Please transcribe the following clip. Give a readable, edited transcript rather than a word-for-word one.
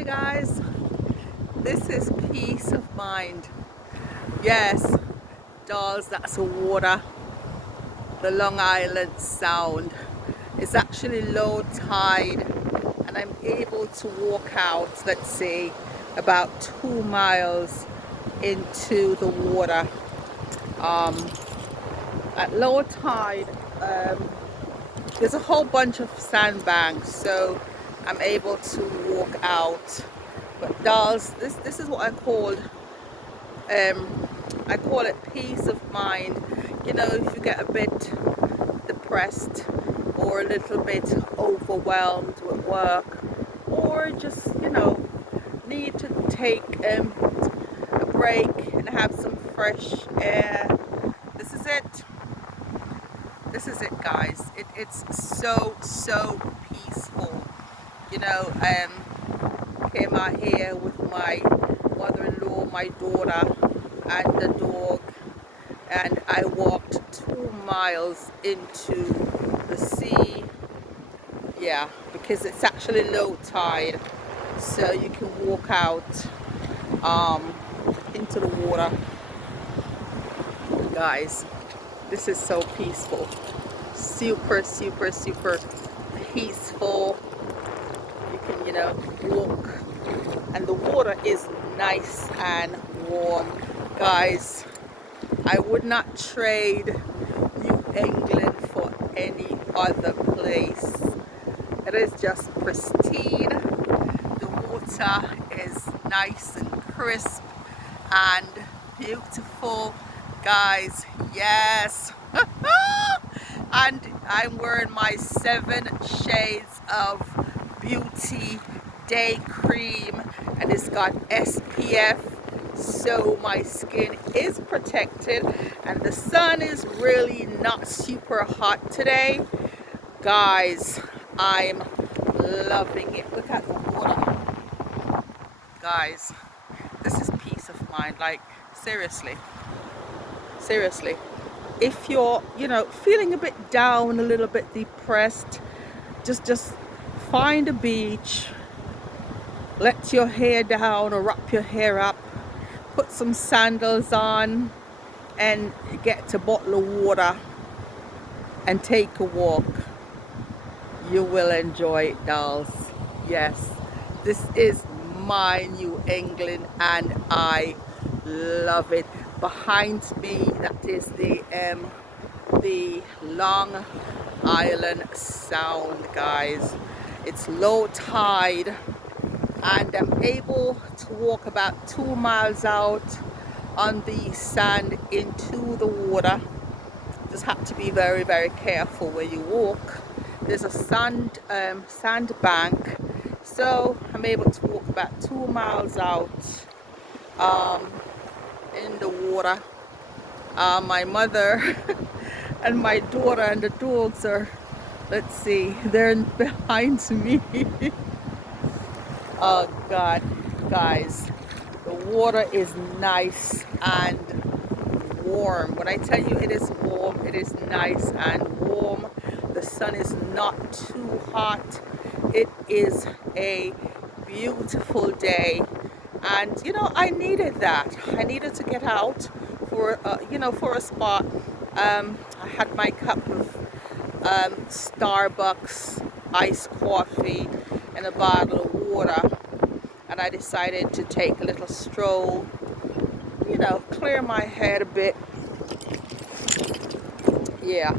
Hi guys, this is peace of mind. Yes, dolls, that's a water. The Long Island Sound. It's actually low tide and I'm able to walk out, let's say, about 2 miles into the water. At low tide, there's a whole bunch of sandbanks, so I'm able to walk out. But dolls, this is what I call it peace of mind. You know, if you get a bit depressed or a little bit overwhelmed with work, or just, need to take a break and have some fresh air, this is it. This is it, guys. It's so peaceful. Came out here with my mother-in-law, my daughter, and the dog, and I walked 2 miles into the sea. Yeah, because it's actually low tide, so you can walk out into the water. Guys, this is so peaceful. Super peaceful. You can, walk, and the water is nice and warm. Guys, I would not trade New England for any other place. It is just pristine. The water is nice and crisp and beautiful. Guys, yes. And I'm wearing my 7 shades of beauty day cream, and it's got SPF, so my skin is protected, and the sun is really not super hot today. Guys, I'm loving it. Look at the water. Guys, this is peace of mind. Like, seriously, if you're feeling a bit down, a little bit depressed, just find a beach, let your hair down or wrap your hair up, put some sandals on, and get a bottle of water and take a walk. You will enjoy it, dolls. Yes, this is my New England and I love it. Behind me, that is the Long Island Sound, guys. It's low tide and I'm able to walk about 2 miles out on the sand into the water. Just have to be very careful where you walk. There's a sand bank, so I'm able to walk about 2 miles out in the water. My mother and my daughter and the dogs are, let's see, they're behind me. Oh God, guys, the water is nice and warm. When I tell you it is warm, it is nice and warm. The sun is not too hot. It is a beautiful day, and I needed that. I needed to get out for for a spot. I had my cup of Starbucks iced coffee and a bottle of water, and I decided to take a little stroll, clear my head a bit. Yeah,